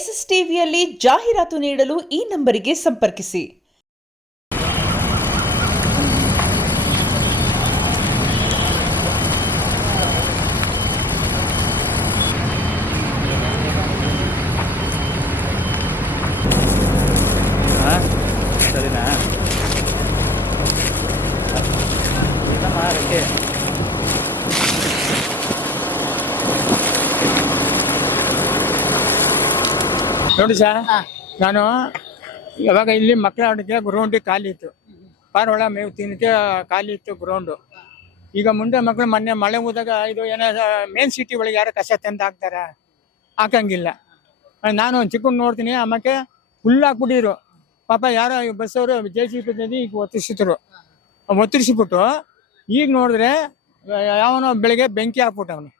S S ಟಿವಿಯಲ್ಲಿ ಜಾಹೀರಾತು ನೀಡಲು ಈ ನಂಬರಿಗೆ ಸಂಪರ್ಕಿಸಿ. ಸರಿನಾ? ನೋಡಿ ಸರ್, ನಾನು ಯಾವಾಗ ಇಲ್ಲಿ ಮಕ್ಕಳ ಆಡೋಕ್ಕೆ ಗ್ರೌಂಡ್ ಖಾಲಿ ಇತ್ತು, ಪಾರೊಳ ಮೇವು ತಿನ್ನಕ್ಕೆ ಖಾಲಿ ಇತ್ತು ಗ್ರೌಂಡು. ಈಗ ಮುಂದೆ ಮಕ್ಕಳು ಮೊನ್ನೆ ಮಳೆ ಹೋದಾಗ ಇದು ಏನೋ ಮೇನ್ ಸಿಟಿ ಒಳಗೆ ಯಾರು ಕಸ ತಂದು ಹಾಕ್ತಾರ? ಹಾಕಂಗಿಲ್ಲ. ನಾನು ಒಂದು ಚಿಕ್ಕ ನೋಡ್ತೀನಿ, ಆಮೇಲೆ ಫುಲ್ ಹಾಕ್ಬಿಟ್ಟಿರು. ಪಾಪ ಯಾರೋ ಬಸ್ಸವರು JCB ಈಗ ಒತ್ತಿಸಿಬಿಟ್ಟು ಈಗ ನೋಡಿದ್ರೆ ಯಾವನೋ ಬೆಳಿಗ್ಗೆ ಬೆಂಕಿ ಹಾಕ್ಬಿಟ್ಟವನು.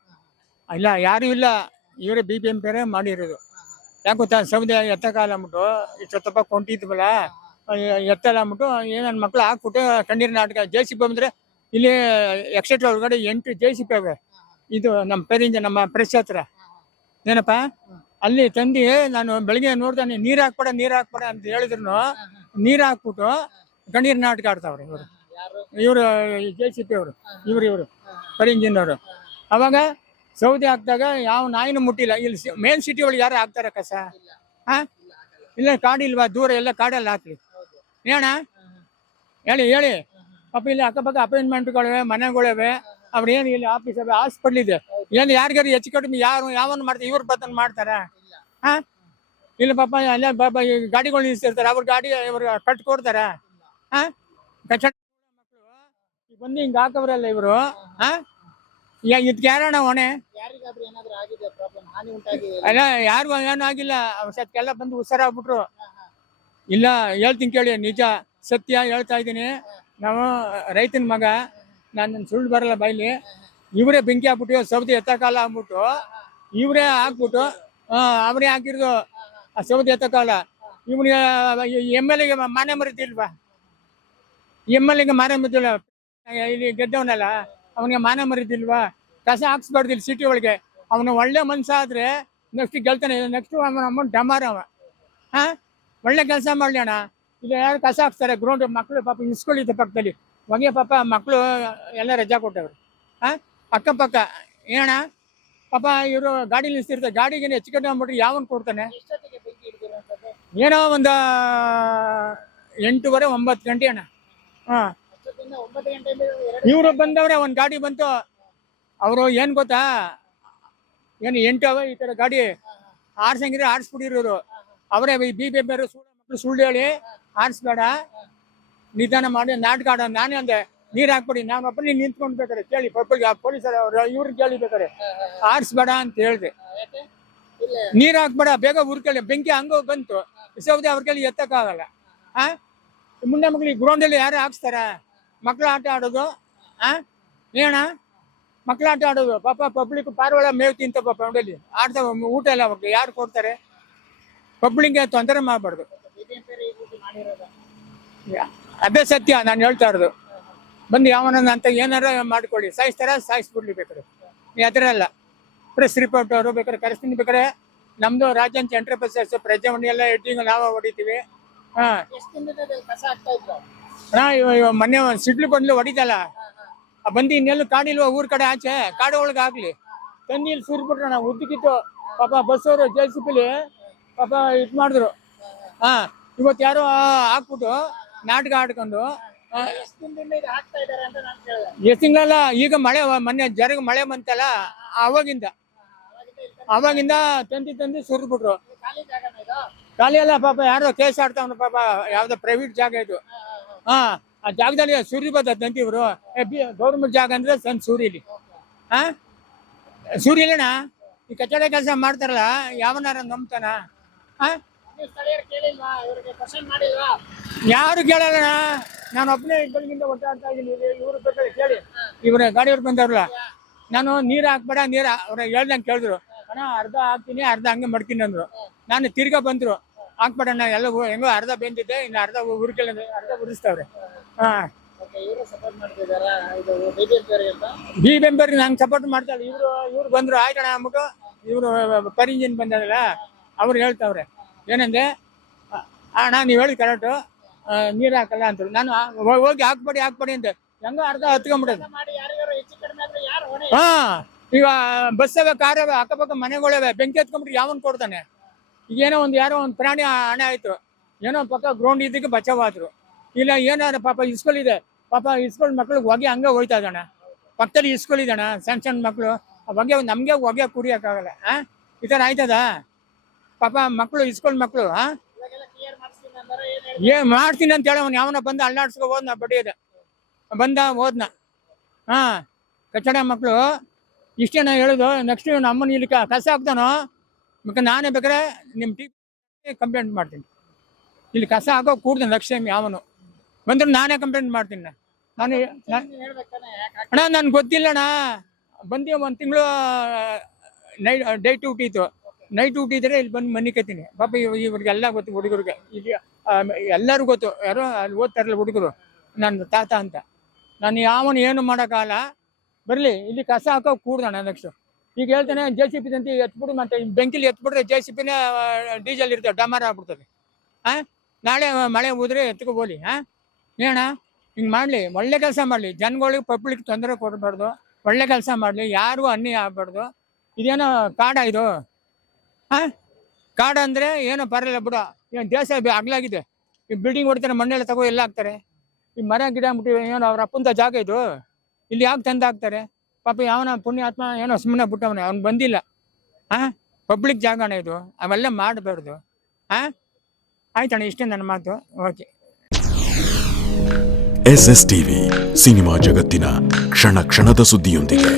ಇಲ್ಲ, ಯಾರು ಇಲ್ಲ, ಇವರೇ BBMP ಮಾಡಿರೋದು. ಯಾಕೆ ಗೊತ್ತಾ? ಸೌದೆ ಎತ್ತಕಾಲ ಅಂದ್ಬಿಟ್ಟು ಇಷ್ಟೊತ್ತಪ್ಪ ಕೊಂಟಿದ್ವಲ್ಲ, ಎತ್ತಲ್ಲ ಅಂದ್ಬಿಟ್ಟು ನನ್ನ ಮಕ್ಳು ಹಾಕ್ಬಿಟ್ಟು ಕಣ್ಣೀರು ನಾಟಕ. JCB ಬಂದರೆ ಇಲ್ಲಿ ಎಕ್ಸೆಟ್ರಾ ಒಳಗಡೆ 8 JCB ಅವೆ. ಇದು ನಮ್ಮ ಪೇರಿಂಜ, ನಮ್ಮ ಪ್ರೆಸ್ ಹತ್ರ ಏನಪ್ಪ, ಅಲ್ಲಿ ತಂದು ನಾನು ಬೆಳಿಗ್ಗೆ ನೋಡ್ತಾನೆ, ನೀರು ಹಾಕ್ಬೇಡ ಅಂತ ಹೇಳಿದ್ರು ನೀರು ಹಾಕ್ಬಿಟ್ಟು ಕಣ್ಣೀರು ನಾಟಕ ಆಡ್ತಾವ್ರೆ ಇವರು JCB ಅವರು, ಇವರು ಪೇರಿಂಜಿನವರು. ಅವಾಗ ಸೌದೆ ಹಾಕಿದಾಗ ಯಾವ ನಾಯಿನೂ ಮುಟ್ಟಿಲ್ಲ. ಇಲ್ಲಿ ಮೇನ್ ಸಿಟಿ ಒಳಗೆ ಯಾರು ಹಾಕ್ತಾರೆ ಕಸ? ಇಲ್ಲ ಕಾಡಿಲ್ವಾ? ದೂರ ಎಲ್ಲ ಕಾಡಲ್ಲಿ ಹಾಕ್ಲಿ ಏಣ ಹೇಳಿ. ಪಾಪ ಇಲ್ಲಿ ಅಕ್ಕಪಕ್ಕ ಅಪಾಯಿಂಟ್ಮೆಂಟ್ಗಳಿವೆ, ಮನೆಗಳಿವೆ. ಅವ್ರು ಏನು ಇಲ್ಲಿ ಆಫೀಸ್ ಅವೆ, ಹಾಸ್ಪಿಟ್ಲ್ ಇದೆ. ಏನು ಯಾರಿಗಾರು ಹೆಚ್ಚು ಕಡಿಮೆ ಯಾವನ್ನ ಮಾಡ್ತಾರೆ? ಇವ್ರು ಬರ್ತನ ಮಾಡ್ತಾರ? ಇಲ್ಲ ಪಾಪ ಅಲ್ಲ ಪಾಪ ಈ ಗಾಡಿಗಳು ನಿಲ್ಸಿರ್ತಾರೆ, ಅವ್ರ ಗಾಡಿ ಇವ್ರು ಕಟ್ಕೊಡ್ತಾರ? ಕಚ್ಚಡ ಮಕ್ಕಳು ಬಂದು ಹಿಂಗೆ ಹಾಕವ್ರಲ್ಲ ಇವರು. ಇದಕ್ಕೆ ಯಾರಣ್ಣ ಹೊಣೆ? ಅಲ್ಲ, ಯಾರಿಗೂ ಏನೂ ಆಗಿಲ್ಲ. ಸತ್ಕೆಲ್ಲ ಬಂದು ಹುಷಾರಾಗ್ಬಿಟ್ರು. ಇಲ್ಲ, ಹೇಳ್ತೀನಿ ಕೇಳಿ, ನಿಜ ಸತ್ಯ ಹೇಳ್ತಾ ಇದ್ದೀನಿ. ನಾವು ರೈತನ ಮಗ, ನಾನು ಸುಳ್ಳು ಬರಲ್ಲ ಬೈಲಿ. ಇವರೇ ಬೆಂಕಿ ಹಾಕ್ಬಿಟ್ಟು ಸೌದೆ ಎತ್ತಕಾಲ ಅಂದ್ಬಿಟ್ಟು ಇವರೇ ಹಾಕ್ಬಿಟ್ಟು ಅವರೇ ಹಾಕಿರೋದು ಆ ಸೌದೆ ಎತ್ತಕಾಲ. ಇವನಿಗೆ MLA ಮಾನೆ ಮರಿದಿಲ್ವಾ? MLA ಮಾನೆ ಮರಿದಿಲ್ಲ, ಇಲ್ಲಿ ಗೆದ್ದವನಲ್ಲ, ಅವನಿಗೆ ಮಾನ ಮರಿದಿಲ್ವಾ? ಕಸ ಹಾಕ್ಸ್ಬಾರ್ದಿಲ್ಲ ಸಿಟಿ ಒಳಗೆ. ಅವನು ಒಳ್ಳೆ ಮನುಷ್ಯ ಆದ್ರೆ ನೆಕ್ಸ್ಟ್ ಗೆಲ್ತಾನೆ. ನೆಕ್ಸ್ಟ್ ಅವನ ಅಮೌಂಟ್ ಡಮಾರ ಅವ. ಒಳ್ಳೆ ಕೆಲಸ ಮಾಡ್ಲಿ ಅಣ್ಣ. ಈಗ ಯಾರು ಕಸ ಹಾಕ್ತಾರೆ ಗ್ರೌಂಡ್? ಮಕ್ಕಳು ಪಾಪ ಇಸ್ಕೊಳ್ಳಿದ್ದೆ ಪಕ್ಕದಲ್ಲಿ ಹೊಗೆ. ಪಾಪ ಮಕ್ಕಳು ಎಲ್ಲ ರಜಾ ಕೊಟ್ಟವ್ರು. ಅಕ್ಕಪಕ್ಕ ಏನಣ್ಣ ಪಾಪ ಇವರು ಗಾಡಿ ನಿಲ್ಸಿರ್ತಾರೆ. ಗಾಡಿಗೆ ಹೆಚ್ಚು ಕಡಿಮೆ ಆಗ್ಬಿಟ್ರೆ ಯಾವನ್ ಕೊಡ್ತಾನೆ? ಏನೋ ಒಂದು 8:30 9 ಗಂಟೆ ಅಣ್ಣ. ಇವರು ಬಂದವ್ರೆ, ಒಂದು ಗಾಡಿ ಬಂತು. ಅವರು ಏನು ಗೊತ್ತಾ, ಏನು 8 ಅವ ಈ ಥರ ಗಾಡಿ ಆರ್ಸಂಗಿದ್ರೆ ಆರಿಸ್ಬಿಟ್ಟಿರೋರು ಅವರೇ. BBMP ಮಕ್ಕಳು ಸುಳ್ಳು ಹೇಳಿ ಆರಿಸ್ಬೇಡ, ನಿಧಾನ ಮಾಡಿ ನಾಟಕ ಆಡ. ನಾನೇ ಅಂದೆ ನೀರು ಹಾಕ್ಬಿಡಿ. ನಾನು ಒಬ್ಬ ನೀನು ನಿಂತ್ಕೊಂಡು ಬೇಕಾರೆ ಕೇಳಿ, ಪೊಲೀಸರು ಇವ್ರನ್ನ ಕೇಳಿ ಬೇಕಾರೆ, ಆರಿಸ್ಬೇಡ ಅಂತ ಹೇಳಿದೆ. ನೀರು ಹಾಕ್ಬೇಡ, ಬೇಗ ಉರ್ಕೊಳ್ಳಿ. ಬೆಂಕಿ ಹಂಗ ಬಂತು, ಸೌದೆ ಅವ್ರ ಕೇಳಿ ಎತ್ತಕ್ಕಾಗಲ್ಲ. ಮುಂದೆ ಮಕ್ಳು ಗ್ರೌಂಡಲ್ಲಿ ಯಾರು ಹಾಕ್ಸ್ತಾರ? ಮಕ್ಳು ಆಟ ಆಡೋದು. ಏನ ಮಕ್ಳು ಆಟ ಆಡೋದು? ಪಾಪ ಪಬ್ಲಿಕ್ ಪಾರೊಳ ಮೇವು ತಿಂತ ಪಾಪ ಗ್ರೌಂಡಲ್ಲಿ ಆಡ್ತಾವ. ಊಟ ಎಲ್ಲ ಅವ್ರಿಗೆ ಯಾರು ಕೊಡ್ತಾರೆ? ಪಬ್ಲಿಕ್ಗೆ ತೊಂದರೆ ಮಾಡಬಾರ್ದು. ಅದೇ ಸತ್ಯ ನಾನು ಹೇಳ್ತಾ ಇರೋದು. ಬಂದು ಯಾವನ ಅಂತ ಏನಾರ ಮಾಡ್ಕೊಳ್ಳಿ, ಸಾಯಿಸ್ತಾರ ಸಾಯಿಸ್ಬಿಡ್ಲಿ ಬೇಕಾರೆ. ಅದರಲ್ಲ ಪ್ರೆಸ್ ರಿಪೋರ್ಟ್ ಅವರು ಬೇಕಾರೆ ಕರೆಸ್ತೀನಿ. ಬೇಕಾರೆ ನಮ್ದು ರಾಜ್ಯಾಂತ ಎಂಟರ್ಪ್ರೈಸಸ್ ಪ್ರಜಾವಾಣಿ ಎಲ್ಲ ಎಡ್ಡಿಂಗ್ ನಾವು ಹೊಡಿತೀವಿ. ಮೊನ್ನೆ ಸಿಡ್ಲು ಬಂದ್ಲು ಹೊಡಿತಲ್ಲ, ಬಂದು ಇನ್ನೆಲ್ಲೂ ಕಾಡಿಲ್ವ? ಊರ್ ಕಡೆ ಆಚೆ ಕಾಡು ಒಳಗೆ ಆಗ್ಲಿ ತಂದು ಇಲ್ಲಿ ಸುರ್ಬಿಟ್ರು. ನಾವು ಉದ್ದಕ್ಕಿತ್ತು ಪಾಪ ಬಸ್ಸವರು JCB ಪಾಪ ಇದು ಮಾಡಿದ್ರು. ಇವತ್ತು ಯಾರೋ ಹಾಕ್ಬಿಟ್ಟು ನಾಟಕ ಆಡ್ಕೊಂಡು ಎಷ್ಟು ತಿಂಗಳಲ್ಲ. ಈಗ ಮಳೆ ಮೊನ್ನೆ ಜರಗ ಮಳೆ ಬಂತಲ್ಲ, ಅವಾಗಿಂದ ತಂದು ಸುರ್ಬಿಟ್ರು. ಖಾಲಿ ಅಲ್ಲ ಪಾಪ, ಯಾರೋ ಕೇಸ್ ಆಡ್ತಾವನು ಪಾಪ. ಯಾವ್ದೋ ಪ್ರೈವೇಟ್ ಜಾಗ ಇದು. ಆ ಜಾಗದಲ್ಲಿ ಸುರಿಬೋದ ತಂತಿ ಇವರು. ಗೌರ್ಮೆಂಟ್ ಜಾಗ ಅಂದ್ರೆ ತಂದು ಸೂರಿಲಿ. ಸೂರಿಲಣ್ಣ ಈ ಕಚಡ ಕೆಲಸ ಮಾಡ್ತಾರಲ್ಲ, ಯಾವನಾರ ನಂಬ್ತಾನ? ಯಾರು ಕೇಳಲ್ಲ. ನಾನು ಒಬ್ಬನೇ ಬೆಳಗಿಂದ ಒಟ್ಟಾಡ್ತಾ ಇದ್ದೀನಿ. ಇವ್ರು ಬೇಕಾದ್ರೆ ಕೇಳಿ, ಇವ್ರ ಗಾಡಿಯವ್ರು ಬಂದವ್ರಲ್ಲ. ನಾನು ನೀರು ಹಾಕ್ಬೇಡ, ನೀರು ಅವ್ರ ಹೇಳ್ದಂಗೆ ಕೇಳಿದ್ರು. ಅಣ್ಣ ಅರ್ಧ ಹಾಕ್ತೀನಿ, ಅರ್ಧ ಹಂಗೆ ಮಡ್ತೀನಿ ಅಂದ್ರು. ನಾನು ತಿರ್ಗಾ ಬಂದ್ರು, ಹಾಕ್ಬೇಡಣ್ಣ ಎಲ್ಲ ಹೆಂಗೋ ಅರ್ಧ ಬೆಂದಿದ್ದೆ, ಇನ್ನು ಅರ್ಧ ಉರ್ಕೆಲ್ಲ ಅರ್ಧ ಉರಿಸ್ತವ್ರೆ. BBMP ನಂಗೆ ಸಪೋರ್ಟ್ ಮಾಡ್ತಾರೆ. ಇವ್ರು ಬಂದ್ರು ಆಯ್ತಣ್ಣ ಅಂದ್ಬಿಟ್ಟು ಇವರು ಪರಿಂಜಿನ್ ಬಂದಲ್ಲ, ಅವ್ರು ಹೇಳ್ತಾವ್ರೆ ಏನಂದ್ರೆ ಅಣ್ಣ ನೀವು ಹೇಳಿ ಕರೆಕ್ಟು, ನೀರು ಹಾಕಲ್ಲ ಅಂತ. ನಾನು ಹೋಗಿ ಹಾಕ್ಬೇಡಿ ಅಂತೆ. ಹೆಂಗ ಅರ್ಧ ಹತ್ಕೊಂಡ್ಬಿಡೋದು. ಹಾ, ಈಗ ಬಸ್ ಅವೆ, ಕಾರ್ ಅವೆ, ಅಕ್ಕಪಕ್ಕ ಮನೆಗಳವೆ, ಬೆಂಕಿ ಹತ್ಕೊಂಡ್ಬಿಟ್ಟು ಯಾವನ್ ಕೊಡ್ತಾನೆ? ಈಗೇನೋ ಯಾರೋ ಒಂದು ಪ್ರಾಣಿ ಹಣೆ ಆಯ್ತು, ಏನೋ ಪಕ್ಕ ಗ್ರೌಂಡ್ ಇದಕ್ಕೆ ಬಚಾವಾದ್ರು. ಇಲ್ಲ ಏನಾರ ಪಾಪ ಇಸ್ಕೂಲ್ ಇದೆ, ಪಾಪ ಇಸ್ಕೂಲ್ ಮಕ್ಳಿಗೆ ಹೊಗೆ ಹಂಗೆ ಹೋಯ್ತಾ ಇದ್ದಾನೆ. ಪಕ್ಕದಲ್ಲಿ ಇಸ್ಕೂಲ್ ಇದ್ದಾನ, ಸಣ್ಣ ಮಕ್ಕಳು ಹೊಗೆ, ನಮ್ಗೆ ಹೊಗೆ ಕುಡಿಯೋಕ್ಕಾಗಲ್ಲ. ಈ ಥರ ಆಯ್ತದ ಪಾಪ ಮಕ್ಕಳು, ಇಸ್ಕೂಲ್ ಮಕ್ಕಳು. ಏನ್ ಮಾಡ್ತೀನಿ ಅಂತ ಹೇಳಿ ಅವ್ನು ಯಾವನ ಬಂದ ಅಲ್ಲಾಡ್ಸ್ಕೊ ಹೋದ್ನ, ಬಡಿಯೋದ ಹೋದ್ನ. ಕಚ್ಚಡ ಮಕ್ಕಳು ಇಷ್ಟೇನ ಹೇಳುದು. ನೆಕ್ಸ್ಟ್ ಇವ್ನ ಅಮ್ಮನ ಇಲ್ಲಿ ಕಸ ಹಾಕ್ತಾನೋ, ನಾನೇ ಬೇಕಾದ್ರೆ ನಿಮ್ಮ ಕಂಪ್ಲೇಂಟ್ ಮಾಡ್ತೀನಿ. ಇಲ್ಲಿ ಕಸ ಹಾಕೋ ಕೂಡ್ತಾನೆ ಲಕ್ಷ ಯಾವನು ಬಂದ್ರೆ ನಾನೇ ಕಂಪ್ಲೇಂಟ್ ಮಾಡ್ತೀನಿ. ನಾನು ಅಣ್ಣ ನನ್ಗೆ ಗೊತ್ತಿಲ್ಲಣ್ಣ, ಬಂದು ಒಂದು ತಿಂಗಳು ಡೇ ಡ್ಯೂಟಿ ಇತ್ತು. ನೈಟ್ ಡ್ಯೂಟಿ ಇದ್ರೆ ಇಲ್ಲಿ ಬಂದು ಮನೆ ಕತ್ತೀನಿ. ಪಾಪ ಇವ್ರಿಗೆಲ್ಲ ಗೊತ್ತು, ಹುಡುಗರಿಗೆ ಇಲ್ಲಿ ಎಲ್ಲರೂ ಗೊತ್ತು. ಯಾರೋ ಅಲ್ಲಿ ಓದ್ತಾರಲ್ಲ ಹುಡುಗರು, ನನ್ನ ತಾತ ಅಂತ. ನಾನು ಯಾವನು ಏನು ಮಾಡೋಕ್ಕಾಗಲ್ಲ, ಬರಲಿ ಇಲ್ಲಿ ಕಸ ಹಾಕೋ ಕೂಡ್ದಾಣ. ನೆಕ್ಸ್ಟ್ ಈಗ ಹೇಳ್ತಾನೆ JCB ಅಂತ ಎತ್ಬಿಡು, ಮತ್ತೆ ಬೆಂಕಿಲಿ ಎತ್ಬಿಟ್ರೆ JCBನೇ ಡೀಸೆಲ್ ಇರ್ತದೆ, ಡಮಾರ ಆಗ್ಬಿಡ್ತದೆ. ನಾಳೆ ಮಳೆ ಹೋದ್ರೆ ಎತ್ಕೊ ಹೋಲಿ. ಏನ ಹಿಂಗೆ ಮಾಡಲಿ, ಒಳ್ಳೆ ಕೆಲಸ ಮಾಡಲಿ, ಜನಗಳಿಗೆ ಪಬ್ಲಿಕ್ ತೊಂದರೆ ಕೊಡಬಾರ್ದು, ಒಳ್ಳೆ ಕೆಲಸ ಮಾಡಲಿ, ಯಾರಿಗೂ ಅನ್ಯಾಯ ಆಗಬಾರ್ದು. ಇದೇನೋ ಕಾಡ ಇದು, ಕಾಡ ಅಂದರೆ ಏನೋ ಪರಲ್ಲ ಬಿಡು. ಏನು ದೇಶ ಅಗ್ಲಾಗಿದೆ, ಈ ಬಿಲ್ಡಿಂಗ್ ಹೊಡಿತಾರೆ, ಮಣ್ಣೆಲ್ಲ ತಗೋ ಎಲ್ಲ ಹಾಕ್ತಾರೆ. ಈ ಮರ ಗಿಡ ಮುಟ್ಟಿವೆ, ಏನೋ ಅವ್ರ ಅಪ್ಪಂತ ಜಾಗ ಇದು, ಇಲ್ಲಿ ಯಾಕೆ ತಂದು ಹಾಕ್ತಾರೆ? ಪಾಪ ಯಾವನ ಪುಣ್ಯಾತ್ಮ ಏನೋ ಸುಮ್ಮನೆ ಬಿಟ್ಟವನೇ, ಅವ್ನು ಬಂದಿಲ್ಲ. ಪಬ್ಲಿಕ್ ಜಾಗನೇ ಇದು, ಅವೆಲ್ಲ ಮಾಡಬಾರ್ದು. ಆಯ್ತಣ್ಣ, ಇಷ್ಟೇ ನನ್ನ ಮಾತು. ಓಕೆ. SSTV ಸಿನಿಮಾ ಜಗತ್ತಿನ ಕ್ಷಣ ಕ್ಷಣದ ಸುದ್ದಿಯೊಂದಿಗೆ.